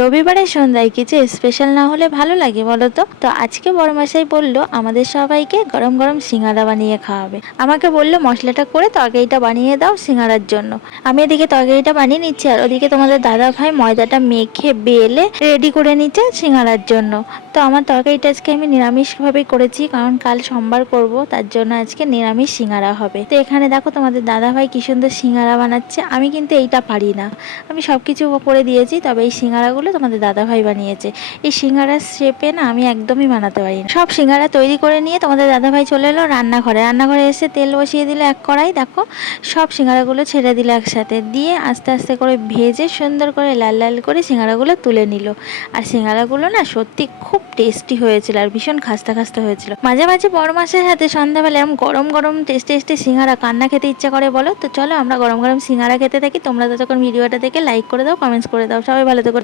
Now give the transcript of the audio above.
রবিবারের সন্ধ্যায় কিছু স্পেশাল না হলে ভালো লাগে বলো তো? তো আজকে বড়মশাই বলল আমাদের সবাইকে গরম গরম সিঙ্গারা বানিয়ে খাওয়াবে। আমাকে বললো মশলাটা করে তরকারিটা বানিয়ে দাও সিঙ্গারার জন্য। আমি এদিকে তরকারিটা বানিয়ে নিচ্ছি আর ওদিকে তোমাদের দাদা ভাই ময়দাটা মেখে বেলে রেডি করে নিচ্ছে সিঙ্গারার জন্য। তো আমার তরকারিটা আজকে আমি নিরামিষভাবেই করেছি, কারণ কাল সোমবার করব, তার জন্য আজকে নিরামিষ সিঙ্গারা হবে। তো এখানে দেখো তোমাদের দাদা ভাই কি সুন্দর সিঙ্গারা বানাচ্ছে। আমি কিন্তু এইটা পারি না, আমি সব কিছু করে দিয়েছি, তবে এই সিঙ্গারাগুলো তোমাদের দাদাভাই বানিয়েছে। এই সিঙ্গারার শেপে না আমি একদমই বানাতে পারি না। সব সিঙ্গারা তৈরি করে নিয়ে তোমাদের দাদাভাই চলে এলো রান্নাঘরে। রান্নাঘরে এসে তেল বসিয়ে দিল এক কড়াই, দেখো সব সিঙ্গারাগুলো ছেড়ে দিল একসাথে, দিয়ে আস্তে আস্তে করে ভেজে সুন্দর করে লাল লাল করে সিঙ্গারাগুলো তুলে নিল। আর সিঙ্গারাগুলো না সত্যি খুব টেস্টি হয়েছিল আর ভীষণ খাস্তা খাস্তা হয়েছিল। মাঝে মাঝে বড় মাসের হাতে সন্ধ্যাবেলা এরকম গরম গরম টেস্টি টেস্টি সিঙ্গারা কান্না খেতে ইচ্ছা করে বলো? তো চলো আমরা গরম গরম সিঙ্গারা খেতে থাকি। তোমরা ততক্ষণ ভিডিওটা দেখে লাইক করে দাও, কমেন্টস করে দাও। সবাই ভালো থেকো।